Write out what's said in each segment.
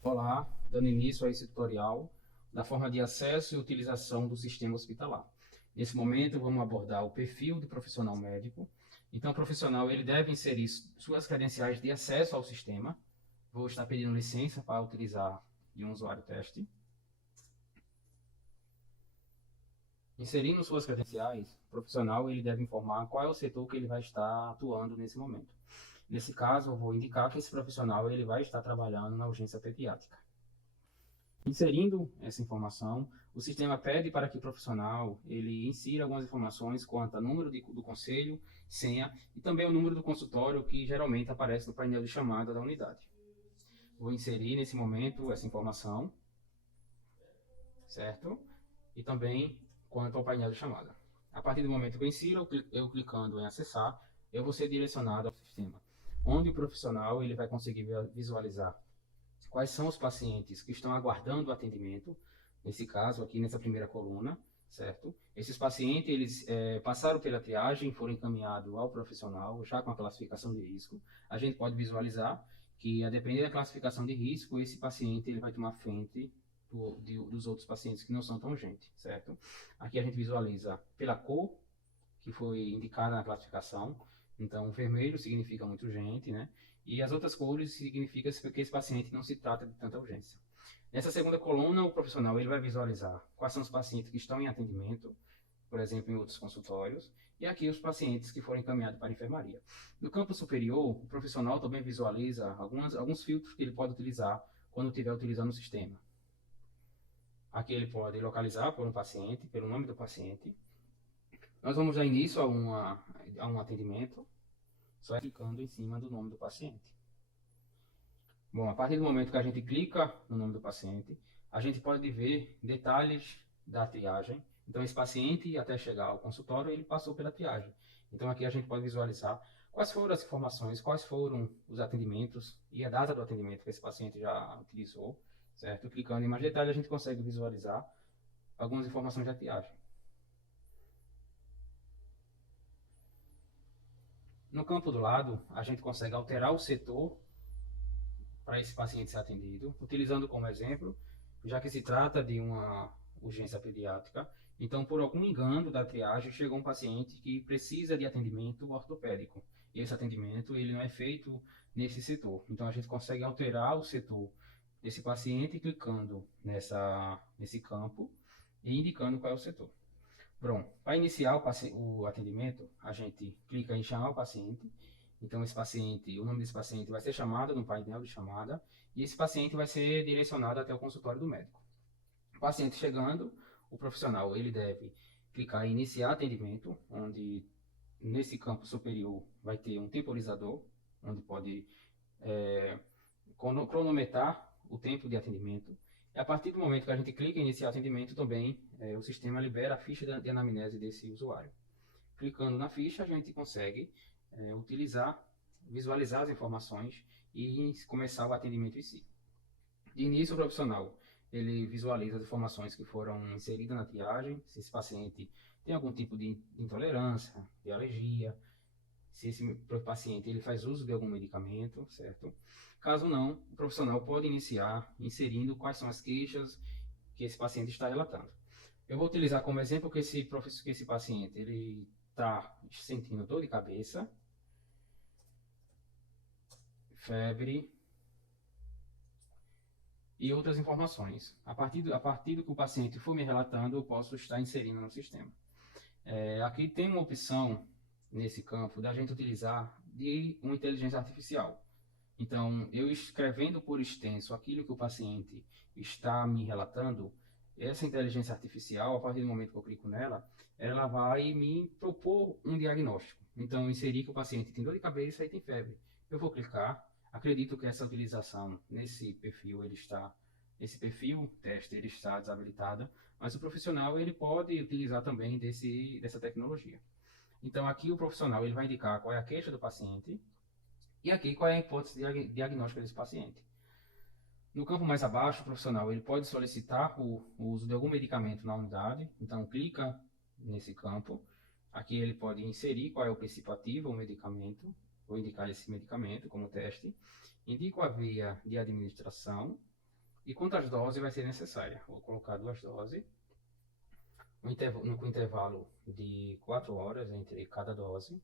Olá, dando início a esse tutorial da forma de acesso e utilização do sistema hospitalar. Nesse momento, vamos abordar o perfil do profissional médico. Então, o profissional ele deve inserir suas credenciais de acesso ao sistema. Vou estar pedindo licença para utilizar de um usuário teste. Inserindo suas credenciais, o profissional ele deve informar qual é o setor que ele vai estar atuando nesse momento. Nesse caso, eu vou indicar que esse profissional ele vai estar trabalhando na urgência pediátrica. Inserindo essa informação, o sistema pede para que o profissional ele insira algumas informações quanto ao número do conselho, senha e também o número do consultório que geralmente aparece no painel de chamada da unidade. Vou inserir nesse momento essa informação, certo? E também quanto ao painel de chamada. A partir do momento que eu insiro, eu clicando em acessar, eu vou ser direcionado ao sistema, onde o profissional ele vai conseguir visualizar quais são os pacientes que estão aguardando o atendimento, nesse caso aqui nessa primeira coluna, certo? Esses pacientes, eles passaram pela triagem, foram encaminhados ao profissional, já com a classificação de risco. A gente pode visualizar que, a depender da classificação de risco, esse paciente ele vai tomar frente dos outros pacientes que não são tão urgentes, certo? Aqui a gente visualiza pela cor que foi indicada na classificação. Então, vermelho significa muito urgente, né? E as outras cores significam que esse paciente não se trata de tanta urgência. Nessa segunda coluna, o profissional ele vai visualizar quais são os pacientes que estão em atendimento, por exemplo, em outros consultórios, e aqui os pacientes que foram encaminhados para a enfermaria. No campo superior, o profissional também visualiza alguns filtros que ele pode utilizar quando estiver utilizando o sistema. Aqui ele pode localizar por um paciente, pelo nome do paciente. Nós vamos dar início a um atendimento, só clicando em cima do nome do paciente. Bom, a partir do momento que a gente clica no nome do paciente, a gente pode ver detalhes da triagem. Então, esse paciente, até chegar ao consultório, ele passou pela triagem. Então, aqui a gente pode visualizar quais foram as informações, quais foram os atendimentos e a data do atendimento que esse paciente já utilizou, certo? Clicando em mais detalhes, a gente consegue visualizar algumas informações da triagem. No campo do lado, a gente consegue alterar o setor para esse paciente ser atendido, utilizando como exemplo, já que se trata de uma urgência pediátrica, então por algum engano da triagem chegou um paciente que precisa de atendimento ortopédico. E esse atendimento ele não é feito nesse setor. Então a gente consegue alterar o setor desse paciente clicando nesse campo e indicando qual é o setor. Pronto, para iniciar o atendimento, a gente clica em chamar o paciente. Então, o nome desse paciente vai ser chamado no painel de chamada e esse paciente vai ser direcionado até o consultório do médico. O paciente chegando, o profissional ele deve clicar em iniciar atendimento, onde nesse campo superior vai ter um temporizador, onde pode é, cronometrar o tempo de atendimento. E a partir do momento que a gente clica em iniciar atendimento, também o sistema libera a ficha de anamnese desse usuário. Clicando na ficha, a gente consegue visualizar as informações e começar o atendimento em si. De início, o profissional ele visualiza as informações que foram inseridas na triagem, se esse paciente tem algum tipo de intolerância, de alergia, se esse paciente ele faz uso de algum medicamento, certo? Caso não, o profissional pode iniciar inserindo quais são as queixas que esse paciente está relatando. Eu vou utilizar como exemplo que esse paciente ele está sentindo dor de cabeça, febre e outras informações. A partir do que o paciente for me relatando, eu posso estar inserindo no sistema. Aqui tem uma opção nesse campo da gente utilizar de uma inteligência artificial. Então, eu escrevendo por extenso aquilo que o paciente está me relatando, essa inteligência artificial, a partir do momento que eu clico nela, ela vai me propor um diagnóstico. Então, eu inseri que o paciente tem dor de cabeça e tem febre. Eu vou clicar, acredito que essa utilização esse perfil teste ele está desabilitado, mas o profissional ele pode utilizar também dessa tecnologia. Então, aqui o profissional ele vai indicar qual é a queixa do paciente, e aqui, qual é a hipótese diagnóstica desse paciente? No campo mais abaixo, o profissional ele pode solicitar o uso de algum medicamento na unidade. Então, clica nesse campo. Aqui ele pode inserir qual é o princípio ativo, o medicamento. Vou indicar esse medicamento como teste. Indico a via de administração. e quantas doses vai ser necessária. Vou colocar 2 doses, com intervalo de 4 horas entre cada dose.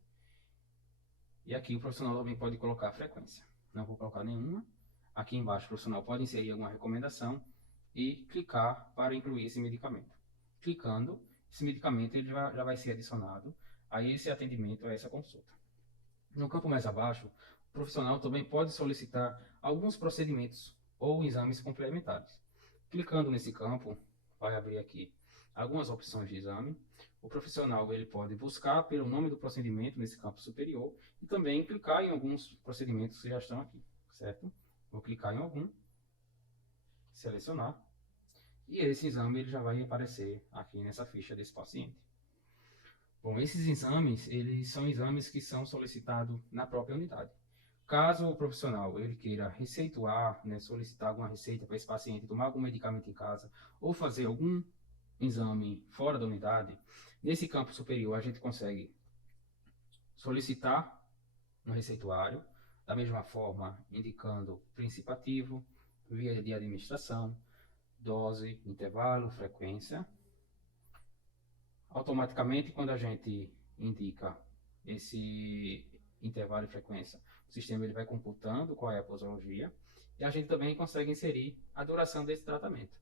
E aqui o profissional também pode colocar a frequência. Não vou colocar nenhuma. Aqui embaixo o profissional pode inserir alguma recomendação e clicar para incluir esse medicamento. Clicando, esse medicamento ele já vai ser adicionado a esse atendimento, a essa consulta. No campo mais abaixo, o profissional também pode solicitar alguns procedimentos ou exames complementares. Clicando nesse campo, vai abrir aqui algumas opções de exame. O profissional ele pode buscar pelo nome do procedimento nesse campo superior e também clicar em alguns procedimentos que já estão aqui, certo? Vou clicar em algum, selecionar, e esse exame ele já vai aparecer aqui nessa ficha desse paciente. Bom, esses exames, eles são exames que são solicitados na própria unidade. Caso o profissional ele queira receituar, né, solicitar alguma receita para esse paciente tomar algum medicamento em casa ou fazer algum exame fora da unidade, nesse campo superior a gente consegue solicitar no receituário, da mesma forma indicando princípio ativo, via de administração, dose, intervalo, frequência. Automaticamente, quando a gente indica esse intervalo e frequência, o sistema ele vai computando qual é a posologia e a gente também consegue inserir a duração desse tratamento.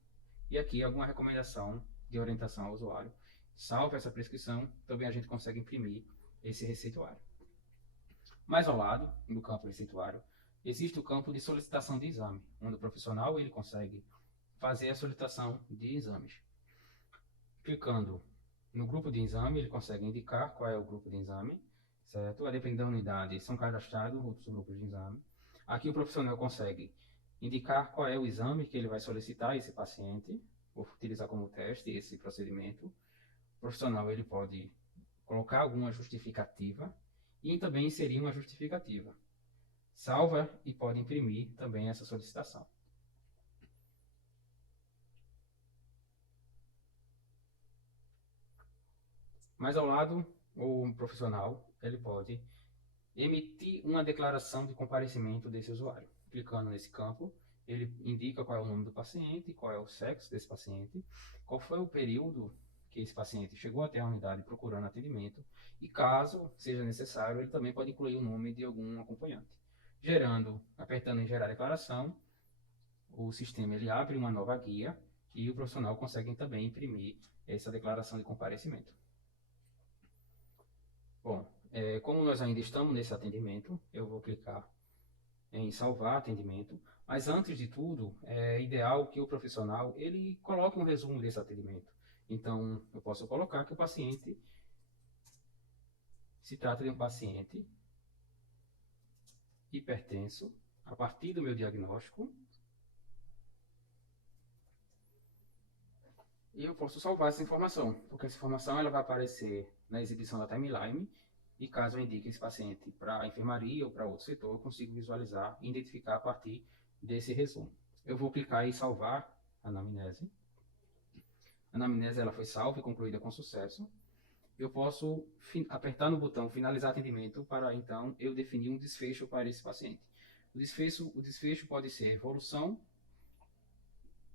E aqui alguma recomendação de orientação ao usuário. Salvo essa prescrição, também a gente consegue imprimir esse receituário. Mais ao lado, no campo receituário, existe o campo de solicitação de exame, onde o profissional ele consegue fazer a solicitação de exames. Clicando no grupo de exame, ele consegue indicar qual é o grupo de exame, certo? A depender da unidade, são cadastrados outros grupos de exame. Aqui o profissional consegue indicar qual é o exame que ele vai solicitar a esse paciente, vou utilizar como teste esse procedimento. O profissional ele pode colocar alguma justificativa e também inserir uma justificativa. Salva e pode imprimir também essa solicitação. Mais ao lado, o profissional ele pode emitir uma declaração de comparecimento desse usuário. Clicando nesse campo, ele indica qual é o nome do paciente, qual é o sexo desse paciente, qual foi o período que esse paciente chegou até a unidade procurando atendimento e, caso seja necessário, ele também pode incluir o nome de algum acompanhante. Apertando em gerar declaração, o sistema ele abre uma nova guia e o profissional consegue também imprimir essa declaração de comparecimento. Bom, como nós ainda estamos nesse atendimento, eu vou clicar em salvar atendimento, mas antes de tudo, é ideal que o profissional ele coloque um resumo desse atendimento. Então, eu posso colocar que o paciente se trata de um paciente hipertenso, a partir do meu diagnóstico, e eu posso salvar essa informação, porque essa informação ela vai aparecer na exibição da timeline, e caso eu indique esse paciente para a enfermaria ou para outro setor, eu consigo visualizar e identificar a partir desse resumo. Eu vou clicar em salvar a anamnese. A anamnese ela foi salva e concluída com sucesso. Eu posso apertar no botão finalizar atendimento para então eu definir um desfecho para esse paciente. O desfecho pode ser evolução,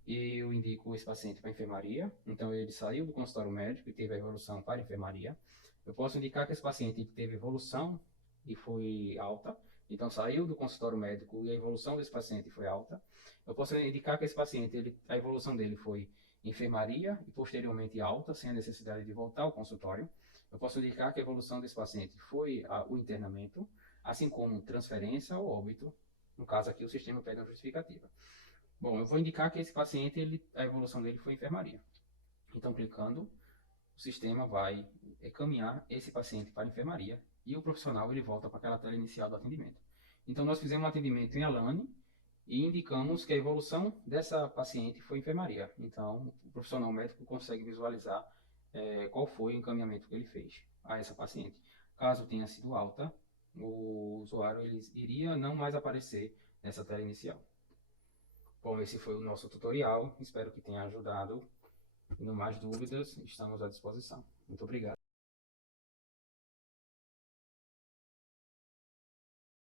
e eu indico esse paciente para a enfermaria. Então ele saiu do consultório médico e teve a evolução para a enfermaria. Eu posso indicar que esse paciente teve evolução e foi alta, então saiu do consultório médico e a evolução desse paciente foi alta. Eu posso indicar que esse paciente, a evolução dele foi enfermaria e posteriormente alta, sem a necessidade de voltar ao consultório. Eu posso indicar que a evolução desse paciente foi o internamento, assim como transferência ou óbito. No caso aqui, o sistema pede uma justificativa. Bom, eu vou indicar que esse paciente, a evolução dele foi enfermaria. Então, clicando, o sistema vai encaminhar esse paciente para a enfermaria e o profissional ele volta para aquela tela inicial do atendimento. Então, nós fizemos um atendimento em Alane e indicamos que a evolução dessa paciente foi enfermaria. Então, o profissional médico consegue visualizar qual foi o encaminhamento que ele fez a essa paciente. Caso tenha sido alta, o usuário ele iria não mais aparecer nessa tela inicial. Bom, esse foi o nosso tutorial. Espero que tenha ajudado. E no mais dúvidas, estamos à disposição. Muito obrigado.